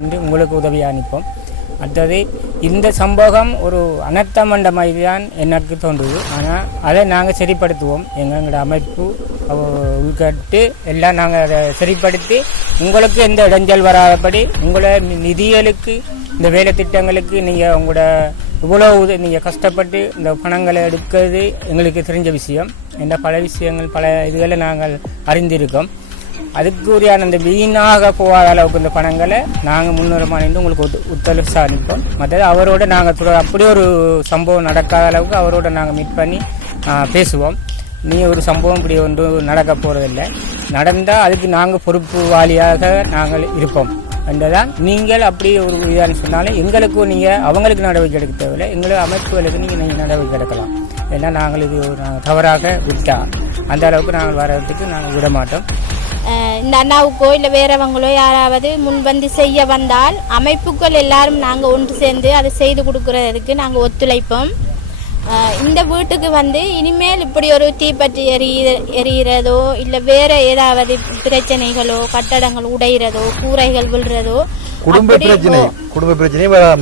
என்று உங்களுக்கு உதவியாக அனுப்போம் அடுத்தது இந்த சம்பவம் ஒரு அனர்த்தமண்ட மாதிரி தான் எனக்கு தோன்றுது. ஆனால் அதை நாங்கள் சரிப்படுத்துவோம். எங்களோட அமைப்பு உள்கட்டு எல்லாம் நாங்கள் அதை சரிப்படுத்தி உங்களுக்கு எந்த இடைஞ்சல் வராதபடி உங்களை நி- நிதிகளுக்கு இந்த வேலை திட்டங்களுக்கு நீங்கள் உங்களோட இவ்வளோ உத நீங்கள் கஷ்டப்பட்டு இந்த பணங்களை எடுக்கிறது எங்களுக்கு தெரிஞ்ச விஷயம். என்ன பல விஷயங்கள் பல இதுகளை நாங்கள் அறிந்திருக்கோம். அதுக்குரியான இந்த வீணாக போகாத அளவுக்கு இந்த பணங்களை நாங்கள் முன்னுரிமானிட்டு உங்களுக்கு ஒத்து- ஒத்துழைப்பு அனுப்போம் மற்றது அவரோட நாங்கள் அப்படி ஒரு சம்பவம் நடக்காத அளவுக்கு அவரோட நாங்கள் மீட் பண்ணி பேசுவோம். நீ ஒரு சம்பவம் இப்படி ஒன்று நடக்க போகிறதில்லை நடந்தால் அதுக்கு நாங்கள் பொறுப்பு வாலியாக நாங்கள் இருப்போம். என்றதான் நீங்கள் அப்படி ஒரு இதான்னு சொன்னாலும் எங்களுக்கும் நீங்கள் அவங்களுக்கு நடவடிக்கை எடுக்க தேவையில்லை. எங்களுக்கு அமைப்புகளுக்கு நீங்கள் நீங்கள் நடவடிக்கை எடுக்கலாம். ஏன்னா நாங்கள் இது நாங்கள் தவறாக விட்டால் அந்த அளவுக்கு நாங்கள் வர்றதுக்கு நாங்கள் விட மாட்டோம் இந்த அண்ணாவுக்கோ இல்லை வேறவங்களோ யாராவது முன் வந்து செய்ய வந்தால் அமைப்புகள் எல்லாரும் நாங்கள் ஒன்று சேர்ந்து அதை செய்து கொடுக்கறதுக்கு நாங்கள் ஒத்துழைப்போம். இந்த வீட்டுக்கு வந்து இனிமேல் இப்படி ஒரு தீப்பற்றி எரிய எரியிறதோ இல்லை வேற ஏதாவது பிரச்சனைகளோ கட்டடங்கள் உடையிறதோ கூரைகள் விழுறதோ குடும்ப பிரச்சனை குடும்ப பிரச்சனை வராத.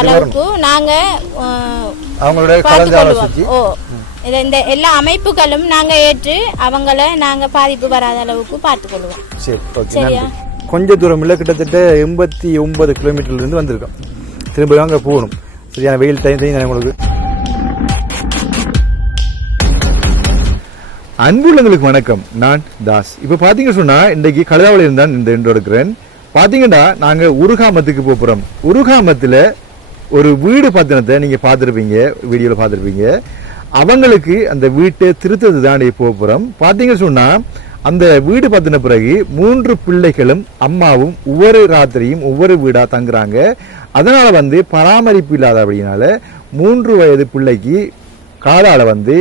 அளவுக்கு நாங்கள் அவங்களோட கலந்து ஆலோசிச்சு. இந்த எல்லா அமைப்புகளும் நாங்கள் ஏற்று அவங்கள நாங்கள் பாதிப்பு வராத அளவுக்கு பார்த்துக்கொள்வோம். சரி சரியா? நன்றி. கொஞ்ச தூரம் இல்லை கிட்டத்தட்ட எண்பத்தி ஒன்பது கிலோமீட்டர்ல இருந்து வந்திருக்கோம். திரும்ப அங்கே போகணும். சரியான வெயில் டைம் தெரியும் உங்களுக்கு. அன்புள்ளங்களுக்கு வணக்கம். நான் தாஸ். இப்போ பார்த்தீங்க சொன்னா இன்றைக்கு கழுதாவளி இருந்தான் இந்த இன்று எடுக்கிறேன் பார்த்தீங்கன்னா நாங்கள் உருகாமத்துக்கு போக போகிறோம் உருகாமத்தில் ஒரு வீடு பத்தினத்தை நீங்கள் பார்த்துருப்பீங்க வீடியோவில் பார்த்துருப்பீங்க. அவங்களுக்கு அந்த வீட்டை திருத்தது தான் போக போகிறோம் பார்த்தீங்க சொன்னால் அந்த வீடு பார்த்தின பிறகு மூன்று பிள்ளைகளும் அம்மாவும் ஒவ்வொரு ராத்திரியும் ஒவ்வொரு வீடாக தங்குறாங்க. அதனால் வந்து பராமரிப்பு இல்லாத அப்படினால மூன்று வயது பிள்ளைக்கு காலால் வந்து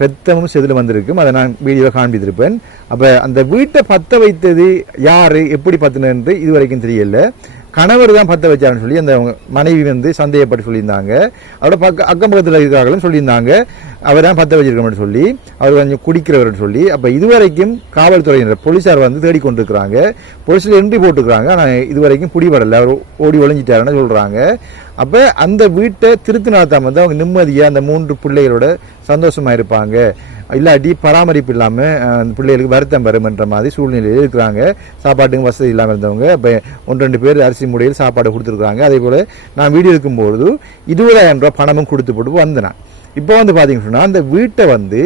ரத்தமும் செதில் வந்திருக்கும். அதை நான் வீடியோவை காண்பித்திருப்பேன். அப்போ அந்த வீட்டை பற்ற வைத்தது யார் எப்படி பற்றினு இது வரைக்கும் தெரியல. கணவர் தான் பற்ற வச்சாருன்னு சொல்லி அந்த அவங்க மனைவி வந்து சந்தேகப்பட்டு சொல்லியிருந்தாங்க. அவரோட பக்க அக்கம் பக்கத்தில் இருக்கிறார்கள்னு சொல்லியிருந்தாங்க. அவர் தான் பற்ற வச்சிருக்கோம்னு சொல்லி அவர் கொஞ்சம் குடிக்கிறவர்னு சொல்லி அப்போ இதுவரைக்கும் காவல்துறையினர் போலீஸார் வந்து தேடிக்கொண்டிருக்கிறாங்க. போலீஸில் என்ட்ரி போட்டுக்கிறாங்க ஆனால் இதுவரைக்கும் பிடிபடலை. அவர் ஓடி ஒளிஞ்சிட்டாருன்னு சொல்கிறாங்க அப்போ அந்த வீட்டை திருத்தினாத்தான் வந்து அவங்க நிம்மதியாக அந்த மூன்று பிள்ளைகளோட சந்தோஷமா இருப்பாங்க. இல்லாட்டி பராமரிப்பு இல்லாமல் அந்த பிள்ளைகளுக்கு வருத்தம் வரும்ன்ற மாதிரி சூழ்நிலையில் இருக்கிறாங்க. சாப்பாட்டுக்கு வசதி இல்லாமல் இருந்தவங்க இப்போ ஒன்று ரெண்டு பேர் அரிசி முறையில் சாப்பாடு கொடுத்துருக்குறாங்க. அதே போல் நான் வீடியோ இருக்கும்போது இருபதாயிரம் ரூபாய் பணமும் கொடுத்து போட்டு வந்தேன். இப்போ வந்து பார்த்தீங்கன்னு சொன்னால் அந்த வீட்டை வந்து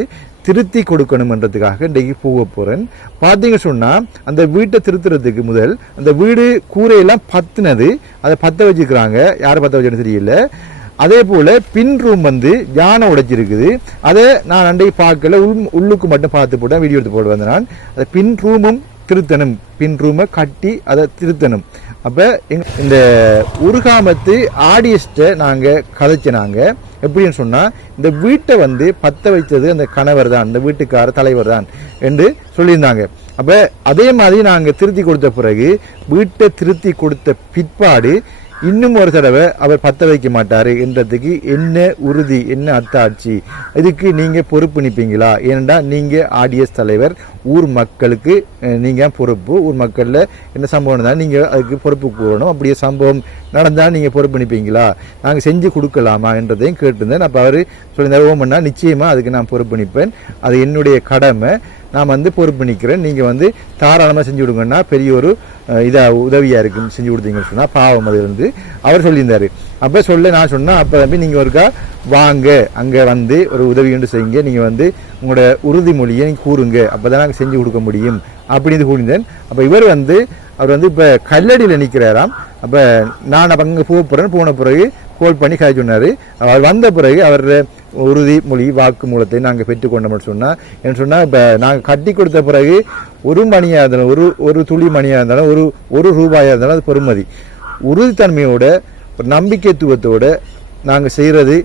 திருத்தி கொடுக்கணுமன்றதுக்காக இன்றைக்கு போக போகிறேன் பார்த்தீங்க சொன்னால் அந்த வீட்டை திருத்துறதுக்கு முதல் அந்த வீடு கூரையெல்லாம் பத்துனது அதை பற்ற வச்சுக்கிறாங்க. யார் பற்ற வச்சுன்னு தெரியல. அதே போல் பின் ரூம் வந்து யானை உடைச்சிருக்குது. அதை நான் அன்றைக்கு பார்க்கல உள் உள்ளுக்கு மட்டும் பார்த்து போட்டேன் வீடியோ எடுத்து போட்டு வந்தேன் நான் அந்த பின் ரூமும் திருத்தணும். பின் ரூமை கட்டி அதை திருத்தணும். அப்போ இந்த உருகாமத்து ஆடியஸ்ட்டை நாங்கள் கதைச்சினாங்க எப்படின்னு சொன்னால் இந்த வீட்டை வந்து பற்ற வைத்தது அந்த கணவர் தான் இந்த வீட்டுக்கார தலைவர் தான் என்று சொல்லியிருந்தாங்க. அப்போ அதே மாதிரி நாங்கள் திருத்தி கொடுத்த பிறகு வீட்டை திருத்தி கொடுத்த பிற்பாடு இன்னும் ஒரு தடவை அவர் பத்த வைக்க மாட்டார் என்றதுக்கு என்ன உறுதி என்ன அத்தாட்சி? இதுக்கு நீங்கள் பொறுப்பு நிற்பீங்களா ஏனென்றால் நீங்கள் ஆடிஎஸ் தலைவர் ஊர் மக்களுக்கு நீங்கள் பொறுப்பு ஊர் மக்களில் என்ன சம்பவம் தான் நீங்கள் அதுக்கு பொறுப்பு கூறணும். அப்படியே சம்பவம் நடந்தால் நீங்கள் பொறுப்பு நாங்கள் செஞ்சு கொடுக்கலாமா என்றதையும் கேட்டிருந்தேன். அப்போ அவர் சொல்லியிருந்தார் ஓமன்னா நிச்சயமாக அதுக்கு நான் பொறுப்பு நிற்பேன் அது என்னுடைய கடமை. நான் வந்து பொறுப்பு நிற்கிறேன் நீங்கள் வந்து தாராளமாக செஞ்சு விடுங்கன்னா பெரிய ஒரு இதாக உதவியாக இருக்கும் செஞ்சு கொடுத்தீங்கன்னு சொன்னால் பாவம் அது வந்து அவர் சொல்லியிருந்தார். அப்போ சொல்ல நான் சொன்னால் அப்போ தம்பி நீங்கள் ஒருக்கா வாங்க. அங்கே வந்து ஒரு உதவி ஒன்று செய்யுங்க. நீங்கள் வந்து உங்களோட உறுதிமொழியை நீங்கள் கூறுங்க. அப்போ தான் நாங்கள் செஞ்சு கொடுக்க முடியும். அப்படின்னு கூறியிருந்தேன் அப்போ இவர் வந்து அவர் வந்து இப்போ கல்லடியில் நிற்கிறாராம் அப்போ நான் அப்போ அங்கே போக போகிறேன் போன பிறகு கோல் பண்ணி கதை சொன்னார். அவர் வந்த பிறகு அவர் உறுதிமொழி வாக்கு மூலத்தை நாங்கள் பெற்றுக்கொண்டோம்னு சொன்னால் என்ன சொன்னால் இப்போ நாங்கள் கட்டி கொடுத்த பிறகு ஒரு மணியாக இருந்தாலும் ஒரு ஒரு துளி மணியாக இருந்தாலும் ஒரு ஒரு ரூபாயாக இருந்தாலும் அது பெருமதி. உறுதித்தன்மையோட ஒரு நம்பிக்கைத்துவத்தோட நாங்கள் செய்கிறது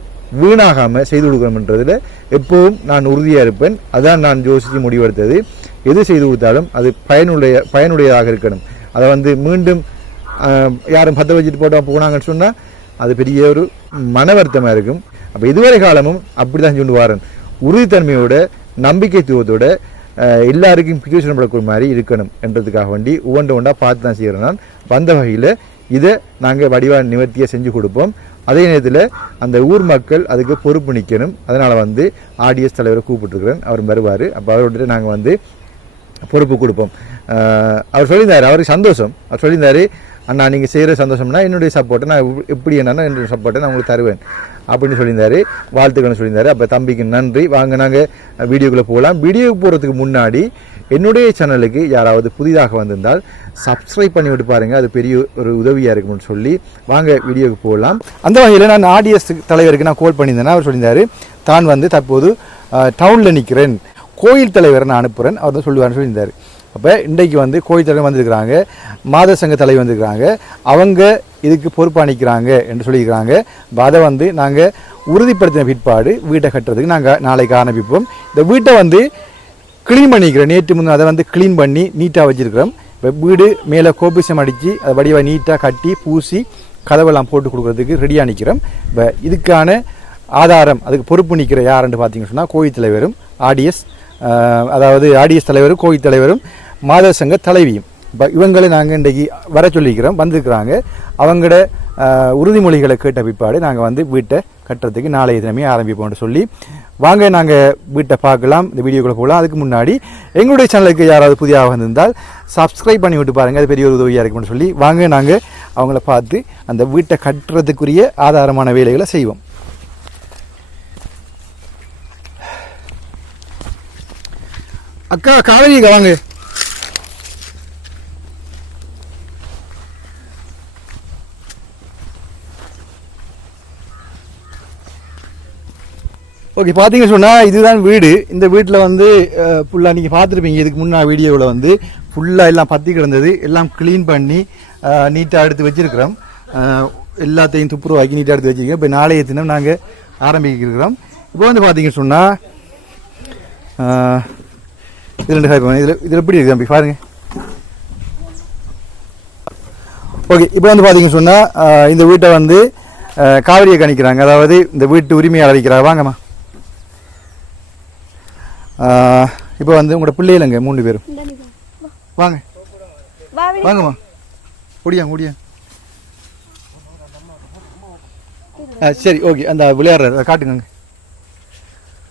வீணாகாமல் செய்து கொடுக்கணுன்றதில் எப்போவும் நான் உறுதியாக இருப்பேன். அதான் நான் யோசித்து முடிவெடுத்தது. எது செய்து கொடுத்தாலும் அது பயனுடைய பயனுடையதாக இருக்கணும். அதை வந்து மீண்டும் யாரும் பற்ற வச்சுட்டு போட்டோம் போனாங்கன்னு சொன்னால் அது பெரிய ஒரு மன வருத்தமாக இருக்கும். அப்போ இதுவரை காலமும் அப்படி தான் சொல்லி வாரன் உறுதித்தன்மையோட நம்பிக்கைத்துவத்தோட எல்லாருக்கும் பிரயோஜனப்படக்கூடிய மாதிரி இருக்கணும் என்றதுக்காக வேண்டி ஒவ்வொன்று ஒன்றா பார்த்து தான் செய்கிறேன் நான். வந்த வகையில் இதை நாங்கள் வடிவாக நிவர்த்தியாக செஞ்சு கொடுப்போம். அதே நேரத்தில் அந்த ஊர் மக்கள் அதுக்கு பொறுப்பு நிற்கணும் அதனால் வந்து ஆடிஎஸ் தலைவரை கூப்பிட்டுருக்குறேன். அவர் வருவார். அப்போ அவர்கிட்ட நாங்கள் வந்து பொறுப்பு கொடுப்போம். அவர் சொல்லியிருந்தார் அவருக்கு சந்தோஷம். அவர் சொல்லியிருந்தார் அண்ணா நீங்கள் செய்கிற சந்தோஷம்னா என்னுடைய சப்போர்ட்டை நான் எப்படி என்னன்னா என்னுடைய சப்போர்ட்டை நான் உங்களுக்கு தருவேன். அப்படின்னு சொல்லியிருந்தார் வாழ்த்துக்கள்னு சொல்லியிருந்தார். அப்போ தம்பிக்கு நன்றி. வாங்க நாங்கள் வீடியோக்குள்ளே போகலாம் வீடியோக்கு போகிறதுக்கு முன்னாடி என்னுடைய சேனலுக்கு யாராவது புதிதாக வந்திருந்தால் சப்ஸ்கிரைப் பண்ணி விட்டு பாருங்கள் அது பெரிய ஒரு உதவியாக இருக்கும்னு சொல்லி. வாங்க வீடியோக்கு போகலாம் அந்த வகையில் நான் ஆடிஎஸ் தலைவருக்கு நான் கால் பண்ணியிருந்தேன்னா அவர் சொல்லியிருந்தார் தான் வந்து தற்போது டவுனில் நிற்கிறேன் கோயில் தலைவரை நான் அனுப்புகிறேன் அவர் தான் சொல்லுவார்னு சொல்லியிருந்தார். அப்போ இன்றைக்கு வந்து கோயில் தலைவர் வந்திருக்கிறாங்க. மாத சங்க தலைவர் வந்திருக்கிறாங்க. அவங்க இதுக்கு பொறுப்பாணிக்கிறாங்க என்று சொல்லியிருக்கிறாங்க. இப்போ அதை வந்து நாங்கள் உறுதிப்படுத்தின பிற்பாடு வீட்டை கட்டுறதுக்கு நாங்கள் நாளைக்கு ஆரம்பிப்போம். இந்த வீட்டை வந்து க்ளீன் பண்ணிக்கிறோம். நேற்று முன்னே அதை வந்து க்ளீன் பண்ணி நீட்டாக வச்சுருக்கிறோம். இப்போ வீடு மேலே கோபிசம் அடித்து அதை வடிவாக நீட்டாக கட்டி பூசி கதவெல்லாம் போட்டு கொடுக்குறதுக்கு ரெடியாக நிற்கிறோம் இப்போ இதுக்கான ஆதாரம் அதுக்கு பொறுப்பு நிற்கிற யாருன்னு பார்த்தீங்கன்னு சொன்னால் கோயில் தலைவரும் ஆடிஎஸ் அதாவது ஆடிஎஸ் தலைவரும் கோயில் தலைவரும் மாதர் சங்க தலைவியும். இப்போ இவங்களை நாங்கள் இன்றைக்கி வர சொல்லிக்கிறோம் வந்திருக்கிறாங்க. அவங்களோட உறுதிமொழிகளை கேட்ட பிற்பாடு நாங்கள் வந்து வீட்டை கட்டுறதுக்கு நாளைய தினமே ஆரம்பிப்போம்னு சொல்லி வாங்க நாங்கள் வீட்டை பார்க்கலாம் இந்த வீடியோக்குள்ளே போகலாம். அதுக்கு முன்னாடி எங்களுடைய சேனலுக்கு யாராவது புதியாக வந்திருந்தால் சப்ஸ்கிரைப் பண்ணி விட்டு பாருங்கள் அது பெரிய ஒரு உதவியாக இருக்கும்னு சொல்லி வாங்க நாங்கள் அவங்கள பார்த்து அந்த வீட்டை கட்டுறதுக்குரிய ஆதாரமான வேலைகளை செய்வோம். அக்கா காவேரி வாங்க. ஓகே பார்த்தீங்க சொன்னால் இதுதான் வீடு. இந்த வீட்டில் வந்து ஃபுல்லாக நீங்கள் பார்த்துருப்பீங்க இதுக்கு முன்னா வீடியோவில் வந்து ஃபுல்லாக எல்லாம் பற்றி கிடந்தது எல்லாம் க்ளீன் பண்ணி நீட்டாக எடுத்து வச்சிருக்கிறோம். எல்லாத்தையும் துப்புரவாக்கி நீட்டாக எடுத்து வச்சிருக்கோம் இப்போ நாளைய தினம் நாங்கள் ஆரம்பிக்கிறோம் இப்போ வந்து பார்த்தீங்க சொன்னால் இது ரெண்டு ஹைப் இதில் இதில் எப்படி இருக்கு தம்பி. பாருங்க. ஓகே இப்போ வந்து பார்த்தீங்கன்னு சொன்னால் இந்த வீட்டை வந்து காவிரியை கணிக்கிறாங்க. அதாவது இந்த வீட்டு உரிமையை அழைக்கிறாங்க வாங்கம்மா. இப்போ வந்து உங்களோட பிள்ளைகளுங்க மூணு பேரும். வாங்க. வாங்கம்மா. ஒடியா ஒடியா ஆ சரி ஓகே அந்த விளையாடுற காட்டுங்க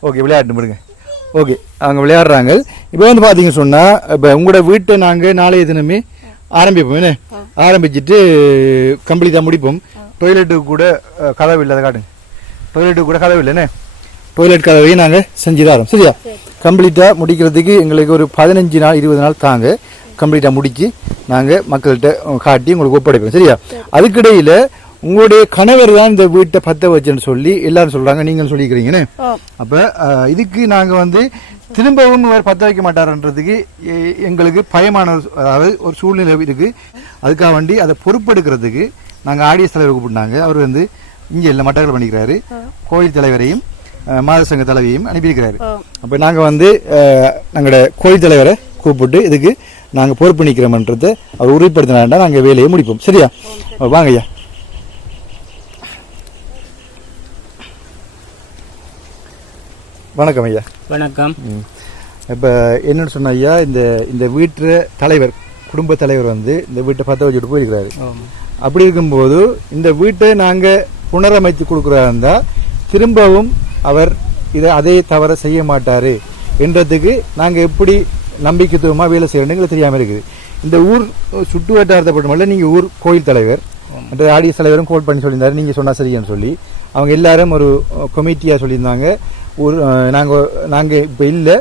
ஓகே விளையாட்டு விடுங்க. ஓகே அவங்க விளையாடுறாங்க. இப்போ வந்து பார்த்தீங்க சொன்னால் இப்போ உங்களோட வீட்டை நாங்கள் நாளைய தினமே ஆரம்பிப்போம் என்ன? ஆரம்பிச்சுட்டு கம்ப்ளீட்டாக முடிப்போம். டொய்லெட்டுக்கு கூட கதவு இல்லை அதை காட்டுங்க. டொய்லெட்டுக்கு கூட கதவு இல்லைண்ணே டொய்லெட் கதவையும் நாங்கள் செஞ்சு தரோம் சரியா? கம்ப்ளீட்டாக முடிக்கிறதுக்கு எங்களுக்கு ஒரு பதினஞ்சு நாள் இருபது நாள் தாங்க. கம்ப்ளீட்டாக முடிச்சு நாங்கள் மக்கள்கிட்ட காட்டி உங்களுக்கு ஒப்படைப்போம் சரியா? அதுக்கிடையில் உங்களுடைய கணவர் தான் இந்த வீட்டை பற்ற வச்சுன்னு சொல்லி எல்லாரும் சொல்கிறாங்க நீங்கள் சொல்லிக்கிறீங்கன்னு. அப்போ இதுக்கு நாங்கள் வந்து திரும்பவும் இவர் பற்ற வைக்க மாட்டாருன்றதுக்கு எங்களுக்கு பயமான அதாவது ஒரு சூழ்நிலை இருக்குது அதுக்காக வேண்டி அதை பொறுப்பெடுக்கிறதுக்கு நாங்கள் ஆடியஸ் தலைவர் கூப்பிட்டாங்க அவர் வந்து இங்கே இல்லை மட்டங்கள் பண்ணிக்கிறாரு. கோயில் தலைவரையும் மாத சங்க தலைவியையும் அனுப்பியிருக்கிறாரு. அப்போ நாங்கள் வந்து எங்களோட கோயில் தலைவரை கூப்பிட்டு இதுக்கு நாங்கள் பொறுப்பு நிற்கிறோம்ன்றதை அவர் உறுதிப்படுத்தினா நாங்கள் வேலையை முடிப்போம். சரியா? வாங்க ஐயா வணக்கம் ஐயா. வணக்கம். இப்போ என்னன்னு சொன்ன ஐயா இந்த இந்த வீட்டு தலைவர் குடும்ப தலைவர் வந்து இந்த வீட்டை பற்ற வச்சுட்டு போயிருக்கிறாரு. அப்படி இருக்கும்போது இந்த வீட்டை நாங்கள் புனரமைத்து கொடுக்குறதா இருந்தால் திரும்பவும் அவர் இதை அதே தவற செய்ய மாட்டார் என்றதுக்கு நாங்கள் எப்படி நம்பிக்கைத்துவமாக வேலை செய்யணும் எங்களுக்கு தெரியாமல் இருக்குது. இந்த ஊர் சுற்று வட்டாரத்தை மட்டுமல்ல நீங்கள் ஊர் கோயில் தலைவர் மற்ற ஆடியஸ் தலைவரும் கோல் பண்ணி சொல்லியிருந்தாரு நீங்கள் சொன்னால் சரின்னு சொல்லி. அவங்க எல்லாரும் ஒரு கமிட்டியாக சொல்லியிருந்தாங்க. ஒரு நாங்கள் நாங்கள் இப்போ இல்லை.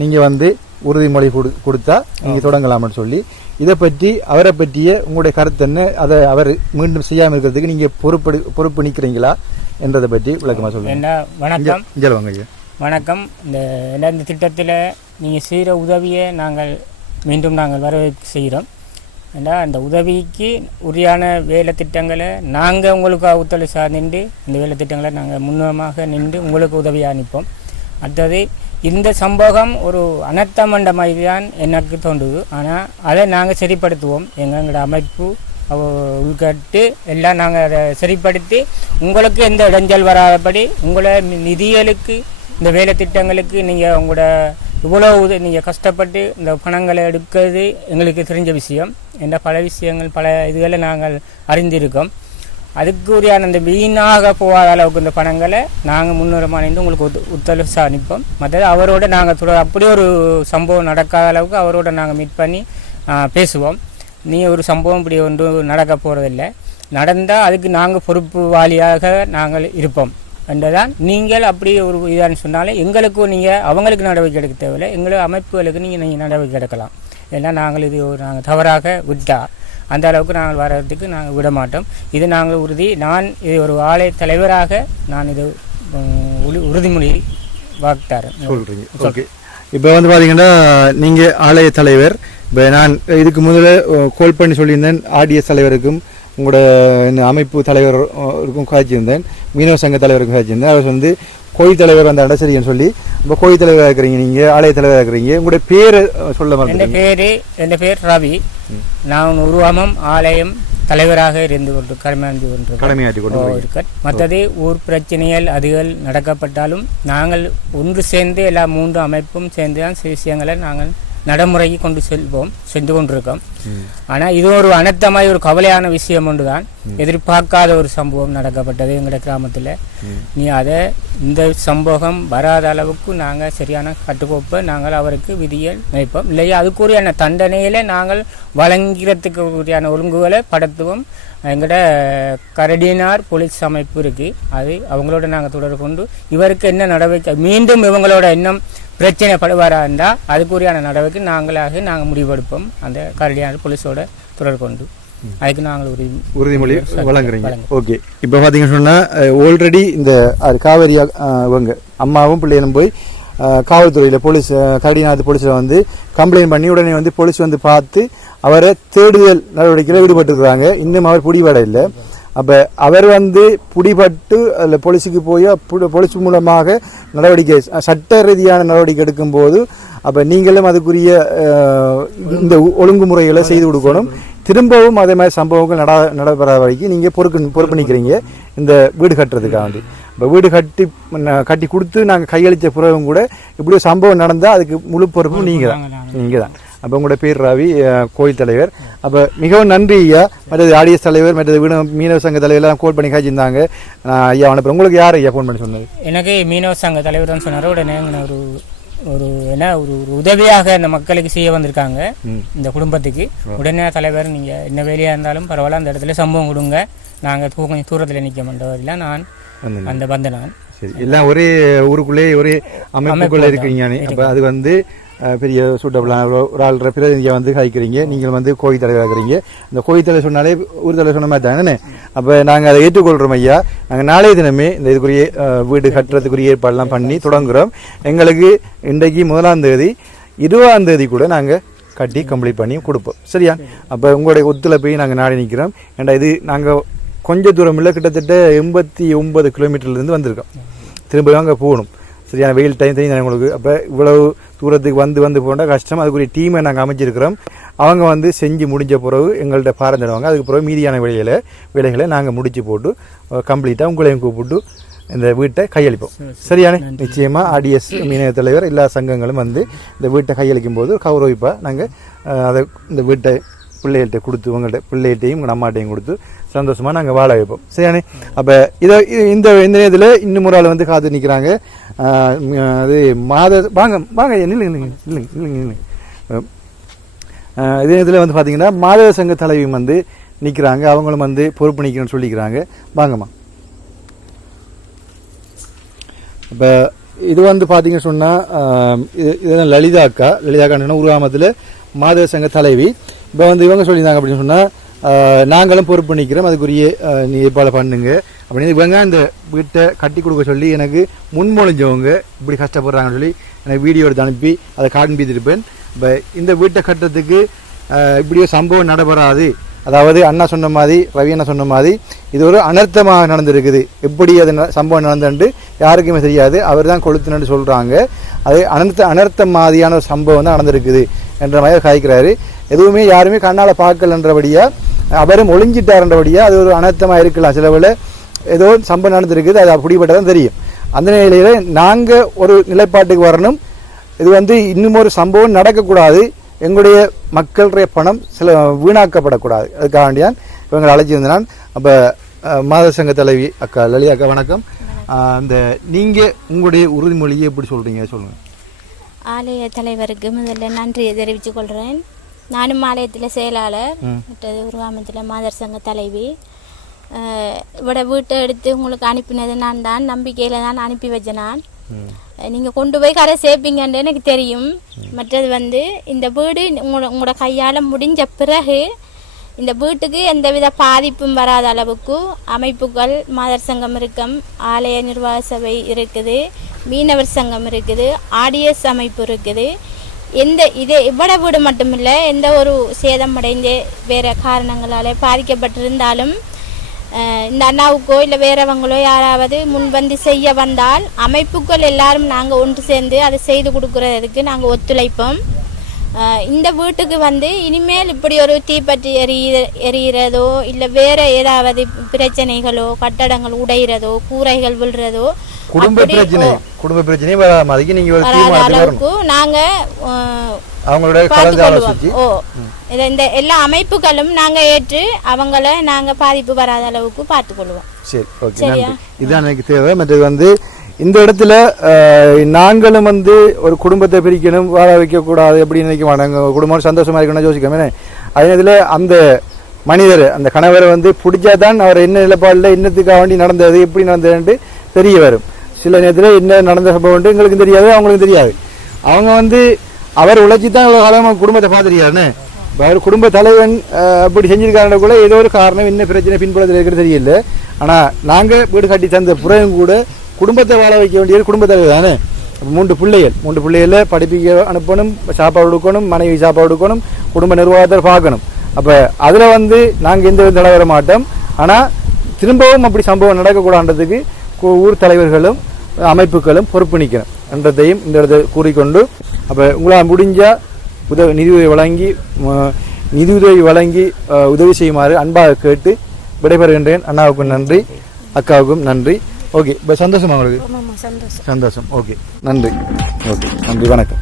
நீங்கள் வந்து உறுதிமொழி கொடு கொடுத்தா நீங்கள் தொடங்கலாம்னு சொல்லி. இதை பற்றி அவரை பற்றிய உங்களுடைய கருத்து என்ன? அதை அவர் மீண்டும் செய்யாமல் இருக்கிறதுக்கு நீங்கள் பொறுப்பெடு பொறுப்பு நிற்கிறீங்களா என்றதை பற்றி விளக்கமாக சொல்லுங்கள் என்ன? வணக்கம். இங்கே வாங்க வணக்கம். இந்த என்ன இந்த திட்டத்தில் நீங்கள் செய்கிற உதவியை நாங்கள் மீண்டும் நாங்கள் வரவேற்பு செய்கிறோம். ஏன்னா அந்த உதவிக்கு உரியான வேலை திட்டங்களை நாங்கள் உங்களுக்கு ஒத்துழைச்சாக நின்று இந்த வேலை திட்டங்களை நாங்கள் முன்னமாக நின்று உங்களுக்கு உதவியாக அனுப்போம். அடுத்தது இந்த சம்பவம் ஒரு அனர்த்த மாதிரி தான் எனக்கு தோன்றுது. ஆனால் அதை நாங்கள் சரிப்படுத்துவோம். எங்களோட அமைப்பு உள்கட்டு எல்லாம் நாங்கள் அதை சரிப்படுத்தி உங்களுக்கு எந்த இடைஞ்சல் வராதபடி உங்களை நிதிகளுக்கு இந்த வேலை திட்டங்களுக்கு நீங்கள் உங்களோட இவ்வளோ நீங்கள் கஷ்டப்பட்டு இந்த பணங்களை எடுக்கிறது எங்களுக்கு தெரிஞ்ச விஷயம். என்ற பல விஷயங்கள் பல இதுகளை நாங்கள் அறிந்திருக்கோம். அதுக்குரியான அந்த வீணாக போகாத அளவுக்கு இந்த பணங்களை நாங்கள் முன்னுரிமை அணிந்து உங்களுக்கு ஒத்து ஒத்துழைச்சு அனுப்போம் மற்றது அவரோட நாங்கள் தொடர் அப்படி ஒரு சம்பவம் நடக்காத அளவுக்கு அவரோட நாங்கள் மீட் பண்ணி பேசுவோம். நீ ஒரு சம்பவம் இப்படி ஒன்று நடக்க போகிறதில்ல நடந்தால் அதுக்கு நாங்கள் பொறுப்பு வாலியாக நாங்கள் இருப்போம். என்றுதான் நீங்கள் அப்படி ஒரு இதான்னு சொன்னாலே எங்களுக்கும் நீங்கள் அவங்களுக்கு நடவடிக்கை எடுக்க தேவையில்லை. எங்களுக்கு அமைப்புகளுக்கு நீங்கள் நீங்கள் நடவடிக்கை எடுக்கலாம். ஏன்னா நாங்கள் இது நாங்கள் தவறாக விட்டா. அந்த அளவுக்கு நாங்கள் வர்றதுக்கு நாங்கள் விட மாட்டோம் இது நாங்கள் உறுதி. நான் இது ஒரு ஆலய தலைவராக நான் இது உறுதிமொழி வாக்தாரன் சொல்றீங்க. ஓகே. இப்போ வந்து பாத்தீங்கன்னா நீங்க ஆலய தலைவர். இப்போ நான் இதுக்கு முதல்ல கால் பண்ணி சொல்லியிருந்தேன். ஆர்டிஎஸ் தலைவருக்கும் உங்களோட இந்த அமைப்பு தலைவருக்கும் காய்ச்சியிருந்தேன் மீனவ சங்க தலைவருக்கும் காய்ச்சியிருந்தேன் அவர் வந்து கோயில் தலைவர் அந்த அடசரியன்னு சொல்லி இப்போ கோயில் தலைவராக இருக்கிறீங்க நீங்க ஆலய தலைவராக இருக்கிறீங்க. உங்களுடைய பேரை சொல்ல என் பேர் என் பேர்? ரவி. நான் உருவமம் ஆலயம் தலைவராக இருந்து கொண்டு கடமையாற்றி கொண்டு ஓ, இருக்கட். மற்றது ஊர் பிரச்சனைகள் அதுகள் நடக்கப்பட்டாலும் நாங்கள் ஒன்று சேர்ந்து எல்லா மூன்று அமைப்பும் சேர்ந்து தான் விஷயங்களை நாங்கள் நடைமுறைக்கு கொண்டு செல்வோம் சென்று கொண்டிருக்கோம். ஆனால் இது ஒரு அனர்த்தமாய் ஒரு கவலையான விஷயம் ஒன்று தான் எதிர்பார்க்காத ஒரு சம்பவம் நடக்கப்பட்டது எங்களோட கிராமத்தில். நீ அதை இந்த சம்பவம் வராத அளவுக்கு நாங்கள் சரியான கட்டுக்கோப்பை நாங்கள் அவருக்கு விதியல் நினைப்போம். இல்லையா அதுக்குரியான தண்டனையில் நாங்கள் வழங்கிறதுக்கு உரியான ஒழுங்குகளை படுத்துவோம். எங்கள்ட கரடினார் போலீஸ் அமைப்பு இருக்குது அது அவங்களோட நாங்கள் தொடர்பு கொண்டு இவருக்கு என்ன நடவடிக்கை மீண்டும் இவங்களோட இன்னும் பிரச்சனை படுவாரா இருந்தால் அதுக்குரியான நடவடிக்கை நாங்களாக நாங்கள் முடிவெடுப்போம். அந்த கரடினார் போலீஸோட தொடர்பு கொண்டு. அதுக்கு நாங்கள் உறுதி உறுதிமொழி வழங்குறீங்க. ஓகே. இப்போ பார்த்தீங்கன்னு சொன்னால் ஆல்ரெடி இந்த காவேரி இவங்க அம்மாவும் பிள்ளைகளும் போய் காவல்துறையில் போலீஸ் அஹ், கடிநாத் போலீஸில் வந்து கம்ப்ளைண்ட் பண்ணி உடனே வந்து போலீஸ் வந்து பார்த்து அவரை தேடுதல் நடவடிக்கையில் ஈடுபட்டிருக்கிறாங்க. இன்னும் அவர் பிடிபட இல்லை அப்போ அவர் வந்து பிடிபட்டு அதில் போலீஸுக்கு போய் அப்படி- போலீஸ் மூலமாக நடவடிக்கை சட்ட ரீதியான நடவடிக்கை எடுக்கும்போது அப்போ நீங்களும் அதுக்குரிய இந்த ஒழுங்குமுறைகளை செய்து கொடுக்கணும். திரும்பவும் அதே மாதிரி சம்பவங்கள் நட நடைபெறாத வரைக்கும் நீங்கள் பொறுப்பு பொறுப்பு நிற்கிறீங்க இந்த வீடு கட்டுறதுக்காண்டி. இப்போ வீடு கட்டி கட்டி கொடுத்து நாங்கள் கையளித்த பிறகும் கூட இப்படி ஒரு சம்பவம் நடந்தால் அதுக்கு முழு பொறுப்பும் நீங்கள் தான். நீங்கள் தான். அப்போ உங்களோட பேர் ரவி கோயில் தலைவர். அப்போ மிகவும் நன்றி ஐயா. மற்றது ஆடியஸ் தலைவர் மற்றது வீண மீனவ சங்க தலைவர்லாம் கோல் பண்ணி காய்ச்சிருந்தாங்க நான் ஐயா அனுப்புறேன் உங்களுக்கு யார் ஐயா ஃபோன் பண்ணி சொன்னது? எனக்கு மீனவ சங்க தலைவர் தான் சொன்னார். உடனே ஒரு ஒரு என்ன ஒரு ஒரு உதவியாக இந்த மக்களுக்கு செய்ய வந்திருக்காங்க. இந்த குடும்பத்துக்கு. உடனே தலைவர் நீங்கள் என்ன வேலையாக இருந்தாலும் பரவாயில்ல அந்த இடத்துல சம்பவம் கொடுங்க. நாங்கள் தூ கொஞ்சம் தூரத்தில் நிற்க மாட்டோம். நான். அந்த வந்த நான் சரி. எல்லாம் ஒரே ஊருக்குள்ளே ஒரே அமைப்புக்குள்ளே இருக்கீங்க அப்போ அது வந்து பெரிய சூட்டபிளான ஒரு- ஒரு ஆள் பிரதிநிதியை வந்து காய்க்கிறீங்க நீங்கள் வந்து கோயில் தலைவர் இருக்கிறீங்க இந்த கோயில் தலைவர் சொன்னாலே ஊர் தலைவர் சொன்ன மாதிரி தானே? அப்போ நாங்கள் அதை ஏற்றுக்கொள்கிறோம் ஐயா. நாங்கள் நாளைய தினமே இந்த இதுக்குரிய வீடு கட்டுறதுக்குரிய ஏற்பாடெல்லாம் பண்ணி தொடங்குகிறோம் எங்களுக்கு இன்றைக்கு முதலாம் தேதி இருபதாம் தேதி கூட நாங்கள் கட்டி கம்ப்ளீட் பண்ணி கொடுப்போம். சரியா? அப்போ உங்களுடைய ஒத்துழைப்பையும் நாங்கள் நாடி நிற்கிறோம். ஏன்டா இது நாங்கள் கொஞ்ச தூரம் இல்லை கிட்டத்தட்ட எண்பத்தி ஒன்பது கிலோமீட்டர்லேருந்து வந்திருக்கோம். திரும்ப அங்கே போகணும். சரியான வெயில் டைம் தெரியும் உங்களுக்கு? அப்போ இவ்வளவு தூரத்துக்கு வந்து வந்து போனால் கஷ்டம். அதுக்குரிய டீமை நாங்கள் அமைச்சிருக்கிறோம். அவங்க வந்து செஞ்சு முடிஞ்ச பிறகு எங்கள்கிட்ட பாரம் தருவாங்க. அதுக்கு பிறகு மீதியான வேலைகளை வேலைகளை நாங்கள் முடிச்சு போட்டு கம்ப்ளீட்டாக உங்களையும் கூப்பிட்டு இந்த வீட்டை கையளிப்போம். சரியானே? நிச்சயமாக ஆடிஎஸ் மீனவ தலைவர் எல்லா சங்கங்களும் வந்து இந்த வீட்டை கையளிக்கும் போது கௌரவிப்பாக நாங்கள் அதை இந்த வீட்டை பிள்ளைகள்கிட்ட கொடுத்து உங்கள்கிட்ட பிள்ளைகிட்டையும் உங்கள் அம்மாட்டையும் கொடுத்து சந்தோஷமாக நாங்கள் வாழ வைப்போம். சரியானே? அப்போ இதை இந்த இந்த நேரத்தில் இன்னும் ஒரு ஆள் வந்து காத்து நிற்கிறாங்க அது மாத வாங்க வாங்க இல்லைங்க இல்லைங்க இல்லைங்க இல்லைங்க இல்லைங்க இதே இதில் வந்து பார்த்தீங்கன்னா மாதவ சங்க தலைவியும் வந்து நிற்கிறாங்க அவங்களும் வந்து பொறுப்பு நிற்கணும்னு சொல்லிக்கிறாங்க. வாங்கம்மா. இப்போ இது வந்து பார்த்தீங்க சொன்னால் இது இதெல்லாம் லலிதா அக்கா லலிதா அக்கா உருவாமத்தில் மாதவ சங்க தலைவி. இப்போ வந்து இவங்க சொல்லியிருந்தாங்க அப்படின்னு சொன்னால் நாங்களும் பொறுப்பு நிற்கிறோம் அதுக்குரிய நீ ஏற்பாடு பண்ணுங்க. அப்படின்னு இவங்க அந்த வீட்டை கட்டி கொடுக்க சொல்லி எனக்கு முன்மொழிஞ்சவங்க இப்படி கஷ்டப்படுறாங்கன்னு சொல்லி எனக்கு வீடியோ எடுத்து அனுப்பி அதை காண்பித்திருப்பேன் இப்போ இந்த வீட்டை கட்டுறதுக்கு இப்படியோ சம்பவம் நடைபெறாது. அதாவது அண்ணா சொன்ன மாதிரி ரவி அண்ணா சொன்ன மாதிரி இது ஒரு அனர்த்தமாக நடந்திருக்குது. எப்படி அது ந- சம்பவம் நடந்துட்டு யாருக்குமே தெரியாது. அவர் தான் கொளுத்துனு சொல்கிறாங்க அது அனர்த்த அனர்த்த மாதிரியான ஒரு சம்பவம் தான் நடந்திருக்குது. என்ற மாதிரி காய்க்கிறாரு. எதுவுமே யாருமே கண்ணால் பார்க்கலன்றபடியாக அவரும் ஒளிஞ்சிட்டாருன்றபடியாக அது ஒரு அனர்த்தமாக இருக்கலாம். சிலவில் ஏதோ சம்பவம் நடந்திருக்குது அது அப்படிப்பட்டதான் தெரியும். அந்த நிலையில நாங்கள் ஒரு நிலைப்பாட்டுக்கு வரணும். இது வந்து இன்னும் ஒரு சம்பவம் நடக்கக்கூடாது. எங்களுடைய மக்களுடைய பணம் சில வீணாக்கப்படக்கூடாது. அதுக்காக வேண்டியான் இவங்களை அழைச்சிருந்தேன் அப்போ மாத சங்க தலைவி அக்கா லலிதா அக்கா வணக்கம். அஹ், இந்த நீங்கள் உங்களுடைய உறுதிமொழியை எப்படி சொல்கிறீங்க சொல்லுங்கள் ஆலய தலைவருக்கு முதல்ல நன்றியை தெரிவித்துக் கொள்கிறேன். நானும் ஆலயத்தில் செயலாளர் மற்றது உருவாமத்தில் மாதர் சங்க தலைவி. இவட வீட்டை எடுத்து உங்களுக்கு அனுப்பினது நான் தான் நம்பிக்கையில் தான் அனுப்பி வச்சேன் நான் நீங்கள் கொண்டு போய் கரை சேர்ப்பீங்கன்னு எனக்கு தெரியும். மற்றது வந்து இந்த வீடு உங்களோட உங்களோட கையால் முடிஞ்ச பிறகு இந்த வீட்டுக்கு எந்தவித பாதிப்பும் வராத அளவுக்கு அமைப்புகள் மாதர் சங்கம் இருக்கும் ஆலய நிர்வாக சபை இருக்குது மீனவர் சங்கம் இருக்குது ஆடிஎஸ் அமைப்பு இருக்குது. எந்த இது இவ்வளோ வீடு மட்டுமில்லை எந்த ஒரு சேதம் அடைந்து வேறு காரணங்களால் பாதிக்கப்பட்டிருந்தாலும் இந்த அண்ணாவுக்கோ இல்லை வேறவங்களோ யாராவது முன் வந்து செய்ய வந்தால் அமைப்புகள் எல்லாரும் நாங்கள் ஒன்று சேர்ந்து அதை செய்து கொடுக்குறதுக்கு நாங்கள் ஒத்துழைப்போம். இந்த வீட்டுக்கு வந்து இனிமேல் இப்படி ஒரு தீப்பற்றி எரிய எரியிறதோ இல்லை வேற ஏதாவது பிரச்சனைகளோ கட்டடங்கள் உடையிறதோ கூரைகள் விழுறதோ குடும்ப பிரச்சனை குடும்ப பிரச்சனை வராத மாதிரிக்கு நீங்கள் ஒரு வராத அளவுக்கு நாங்கள் அவங்களோட கலந்து ஆலோசிச்சு. ஓ இதை இந்த எல்லா அமைப்புகளும் நாங்க ஏற்று அவங்கள நாங்க பாதிப்பு வராத அளவுக்கு பார்த்துக்கொள்வோம் சரி ஓகே இதுதான் எனக்கு தேவை. மற்றது வந்து இந்த இடத்துல நாங்களும் வந்து ஒரு குடும்பத்தை பிரிக்கணும் வாழ வைக்கக்கூடாது அப்படின்னு நினைக்க மாட்டாங்க குடும்பம் இருக்கணும்னு இருக்கணும் யோசிக்கணும் அதே இதில் அந்த மனிதர் அந்த கணவரை வந்து பிடிச்சாதான் அவர் என்ன நிலப்பாடில் என்னத்துக்காக வேண்டி நடந்தது எப்படி நடந்ததுன்ட்டு தெரிய வரும். சில நேரத்தில் என்ன நடந்த சம்பவம்ட்டு எங்களுக்கு தெரியாது அவங்களுக்கும் தெரியாது. அவங்க வந்து அவர் உழைச்சி தான் இவ்வளோ காலமாக குடும்பத்தை பார்த்துருக்காருன்னு. அவர் குடும்ப தலைவன் அப்படி செஞ்சிருக்காருன்ற கூட ஏதோ ஒரு காரணம் என்ன பிரச்சனை பின்புலத்தில் இருக்கிறது தெரியல. ஆனால் நாங்கள் வீடு கட்டி தந்த புறையும் கூட குடும்பத்தை வாழ வைக்க வேண்டியது குடும்ப தானே? மூன்று பிள்ளைகள். மூன்று பிள்ளைகளை படிப்பிக்க அனுப்பணும் சாப்பாடு கொடுக்கணும் மனைவி சாப்பாடு கொடுக்கணும் குடும்ப நிர்வாகத்தை பார்க்கணும். அப்போ அதில் வந்து நாங்கள் எந்த வித வர மாட்டோம். ஆனால் திரும்பவும் அப்படி சம்பவம் நடக்கக்கூடாதுக்கு ஊர் தலைவர்களும் அமைப்புகளும் பொறுப்பு நிற்கணும் என்றதையும் இந்த இடத்தை கூறிக்கொண்டு அப்போ உங்களால் முடிஞ்சால் உதவி நிதியுதவி வழங்கி நிதியுதவி வழங்கி உதவி செய்யுமாறு அன்பாக கேட்டு விடைபெறுகின்றேன். அண்ணாவுக்கும் நன்றி அக்காவுக்கும் நன்றி. ஓகே இப்போ சந்தோஷமா உங்களுக்கு? சந்தோஷம். ஓகே நன்றி. ஓகே நன்றி வணக்கம்.